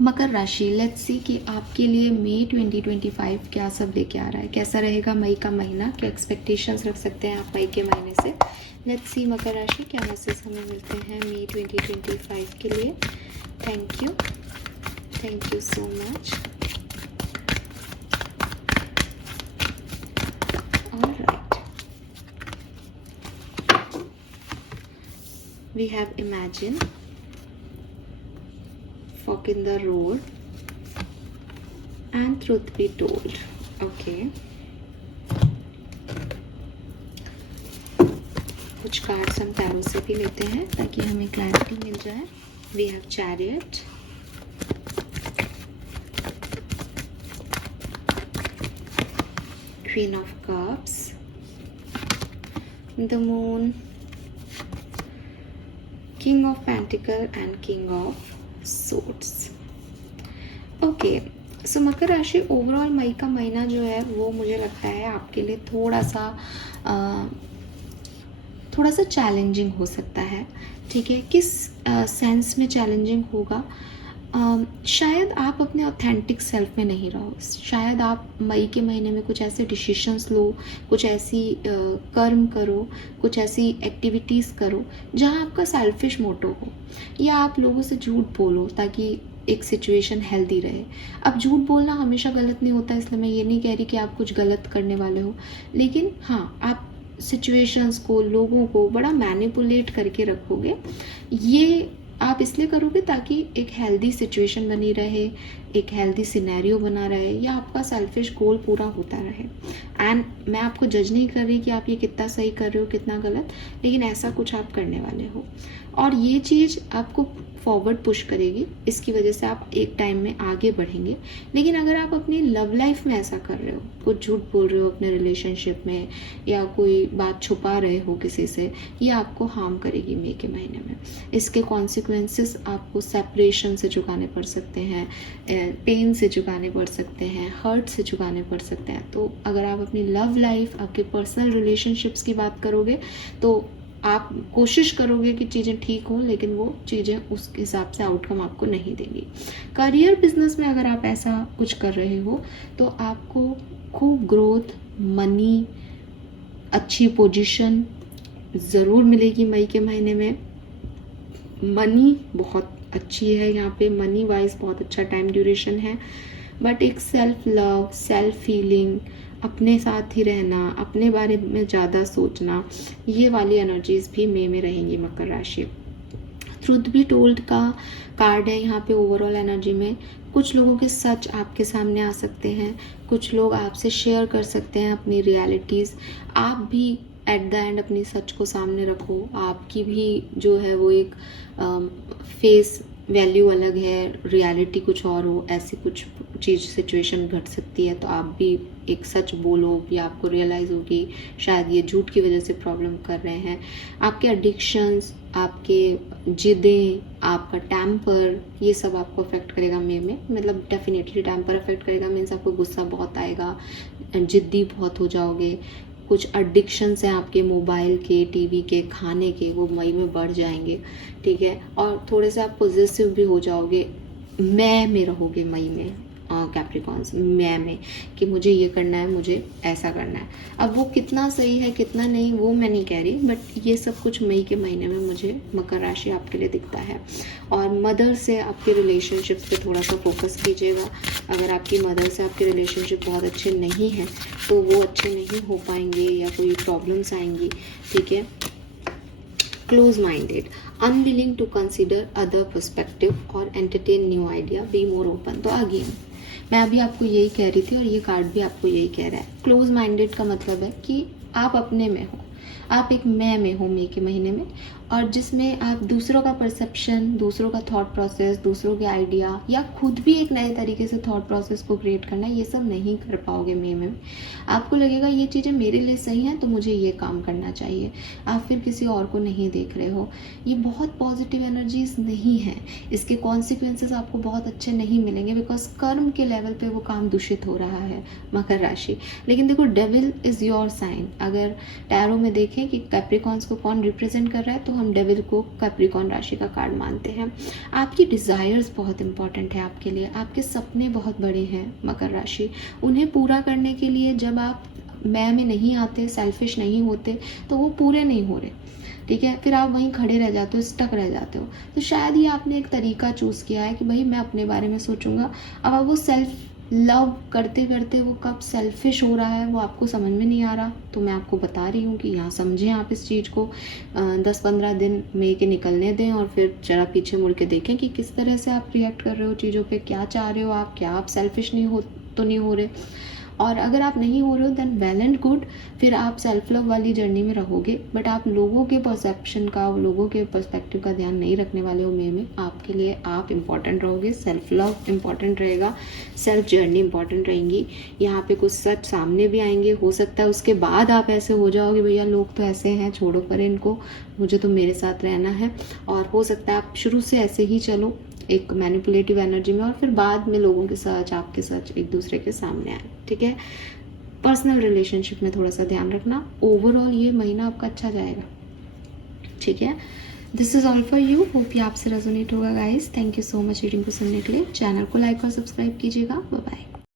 मकर राशि, let's see कि आपके लिए मई 2025 क्या सब लेके आ रहा है, कैसा रहेगा मई का महीना, क्या एक्सपेक्टेशंस रख सकते हैं आप मई के महीने से। लेट्स सी मकर राशि क्या मैसेज हमें मिलते हैं मई 2025 के लिए। Thank you so much. Alright, we have imagine, fork in the road, and truth be told. Okay, कुछ कार्ड्स हम टैरो से भी लेते हैं ताकि हमें क्लैरिटी मिल जाए। We have chariot, queen of cups, the moon, king of pentacle and king of swords. Okay, so Makar राशि, ओवरऑल मई का महीना जो है वो मुझे लगता है आपके लिए थोड़ा सा चैलेंजिंग हो सकता है। ठीक है, किस सेंस में चैलेंजिंग होगा? शायद आप अपने ऑथेंटिक सेल्फ में नहीं रहो, शायद आप मई के महीने में कुछ ऐसे डिसीशंस लो, कुछ ऐसी कर्म करो, कुछ ऐसी एक्टिविटीज़ करो जहां आपका सेल्फिश मोटो हो, या आप लोगों से झूठ बोलो ताकि एक सिचुएशन हेल्दी रहे। अब झूठ बोलना हमेशा गलत नहीं होता, इसलिए मैं ये नहीं कह रही कि आप कुछ गलत करने वाले हो, लेकिन हाँ, आप सिचुएशंस को, लोगों को बड़ा मैनिपुलेट करके रखोगे। ये आप इसलिए करोगे ताकि एक हेल्दी सिचुएशन बनी रहे, एक हेल्दी सिनेरियो बना रहे, या आपका सेल्फिश गोल पूरा होता रहे। एंड मैं आपको जज नहीं कर रही कि आप ये कितना सही कर रहे हो कितना गलत, लेकिन ऐसा कुछ आप करने वाले हो और ये चीज़ आपको फॉरवर्ड पुश करेगी, इसकी वजह से आप एक टाइम में आगे बढ़ेंगे। लेकिन अगर आप अपनी लव लाइफ में ऐसा कर रहे हो, कुछ झूठ बोल रहे हो अपने रिलेशनशिप में, या कोई बात छुपा रहे हो किसी से, ये आपको हार्म करेगी मई के महीने में। इसके कॉन्सिक्वेंसेस आपको सेपरेशन से चुकाने पड़ सकते हैं, पेन से चुकाने पड़ सकते हैं, हर्ट से चुकाने पड़ सकते हैं। तो अगर आप अपनी लव लाइफ, आपके पर्सनल रिलेशनशिप्स की बात करोगे तो आप कोशिश करोगे कि चीज़ें ठीक हों, लेकिन वो चीज़ें उस हिसाब से आउटकम आपको नहीं देंगी। करियर बिजनेस में अगर आप ऐसा कुछ कर रहे हो तो आपको खूब ग्रोथ, मनी, अच्छी पोजीशन ज़रूर मिलेगी मई के महीने में। मनी बहुत अच्छी है यहाँ पे, मनी वाइज बहुत अच्छा टाइम ड्यूरेशन है, बट एक सेल्फ लव, सेल्फ फीलिंग, अपने साथ ही रहना, अपने बारे में ज़्यादा सोचना, ये वाली एनर्जीज भी मई में रहेंगी मकर राशि। ट्रुथ बी टोल्ड का कार्ड है यहाँ पे ओवरऑल एनर्जी में। कुछ लोगों के सच आपके सामने आ सकते हैं, कुछ लोग आपसे शेयर कर सकते हैं अपनी रियलिटीज़। आप भी एट द एंड अपनी सच को सामने रखो, आपकी भी जो है वो एक फेस वैल्यू अलग है, रियलिटी कुछ और हो, ऐसी कुछ चीज़ सिचुएशन घट सकती है, तो आप भी एक सच बोलो, या आपको रियलाइज़ हो कि शायद ये झूठ की वजह से प्रॉब्लम कर रहे हैं। आपके एडिक्शंस, आपके जिदें, आपका टेम्पर, ये सब आपको अफेक्ट करेगा मई में। मतलब डेफिनेटली टेम्पर अफेक्ट करेगा, मीन्स आपको गुस्सा बहुत आएगा, जिद्दी बहुत हो जाओगे, कुछ एडिक्शंस हैं आपके मोबाइल के, टीवी के, खाने के, वो मई में बढ़ जाएंगे। ठीक है, और थोड़े से आप पॉजिटिव भी हो जाओगे, मैं में रहोगे मई में, कैप्रिकॉन्स मैं में, कि मुझे ये करना है, मुझे ऐसा करना है। अब वो कितना सही है कितना नहीं वो मैं नहीं कह रही, बट ये सब कुछ मई के महीने में मुझे मकर राशि आपके लिए दिखता है। और मदर से आपके रिलेशनशिप्स पे थोड़ा सा फोकस कीजिएगा। अगर आपकी मदर से आपके रिलेशनशिप बहुत अच्छे नहीं हैं तो वो अच्छे नहीं हो पाएंगे, या कोई प्रॉब्लम्स आएंगी। ठीक है, close minded, unwilling to consider other perspective और entertain new idea, be more open. तो अगेन मैं अभी आपको यही कह रही थी और ये कार्ड भी आपको यही कह रहा है। क्लोज माइंडेड का मतलब है कि आप अपने में हो, आप एक मैं में हो मई के महीने में, और जिसमें आप दूसरों का परसेप्शन, दूसरों का थॉट प्रोसेस, दूसरों के आइडिया, या खुद भी एक नए तरीके से थॉट प्रोसेस को क्रिएट करना, ये सब नहीं कर पाओगे मई में। आपको लगेगा ये चीज़ें मेरे लिए सही हैं तो मुझे ये काम करना चाहिए, आप फिर किसी और को नहीं देख रहे हो। ये बहुत पॉजिटिव एनर्जीज नहीं है, इसके कॉन्सिक्वेंसेस आपको बहुत अच्छे नहीं मिलेंगे, बिकॉज कर्म के लेवल पे वो काम दूषित हो रहा है मकर राशि। लेकिन देखो, डेविल इज़ योर साइन। अगर टैरो में देखें कि कैप्रिकॉन्स को कौन रिप्रेजेंट कर रहा है, तो हम डेविल को कैप्रिकॉर्न राशि का कार्ड मानते हैं। आपकी डिज़ायर्स बहुत इंपॉर्टेंट है आपके लिए, आपके सपने बहुत बड़े हैं मकर राशि। उन्हें पूरा करने के लिए जब आप मैं में नहीं आते, सेल्फिश नहीं होते, तो वो पूरे नहीं हो रहे, ठीक है। फिर आप वहीं खड़े रह जाते हो, स्टक रह जाते हो। तो शायद ये आपने एक तरीका चूज़ किया है कि भाई मैं अपने बारे में सोचूंगा। अब आप वो सेल्फ लव करते करते वो कब सेल्फिश हो रहा है वो आपको समझ में नहीं आ रहा। तो मैं आपको बता रही हूँ कि यहाँ समझें आप इस चीज़ को, 10-15 दिन में के निकलने दें और फिर जरा पीछे मुड़ के देखें कि किस तरह से आप रिएक्ट कर रहे हो चीज़ों पे, क्या चाह रहे हो आप, क्या आप सेल्फिश नहीं हो रहे। और अगर आप नहीं हो रहे हो देन वेल एंड गुड, फिर आप सेल्फ लव वाली जर्नी में रहोगे। बट आप लोगों के परसेप्शन का, लोगों के पर्सपेक्टिव का ध्यान नहीं रखने वाले हो में आपके लिए आप इम्पॉर्टेंट रहोगे, सेल्फ लव इम्पॉर्टेंट रहेगा, सेल्फ जर्नी इम्पॉर्टेंट रहेंगी। यहाँ पे कुछ सच सामने भी आएंगे, हो सकता है उसके बाद आप ऐसे हो जाओगे भैया लोग तो ऐसे हैं, छोड़ो पर इनको, मुझे तो मेरे साथ रहना है। और हो सकता है आप शुरू से ऐसे ही चलो एक मैनिपुलेटिव एनर्जी में, और फिर बाद में लोगों के सच, आपके सच एक दूसरे के सामने आए, ठीक है। पर्सनल रिलेशनशिप में थोड़ा सा ध्यान रखना। ओवरऑल ये महीना आपका अच्छा जाएगा, ठीक है। This is all for you, hope ये आपसे रेजोनेट होगा guys. Thank you so much reading को सुनने के लिए। चैनल को लाइक और सब्सक्राइब कीजिएगा। Bye bye.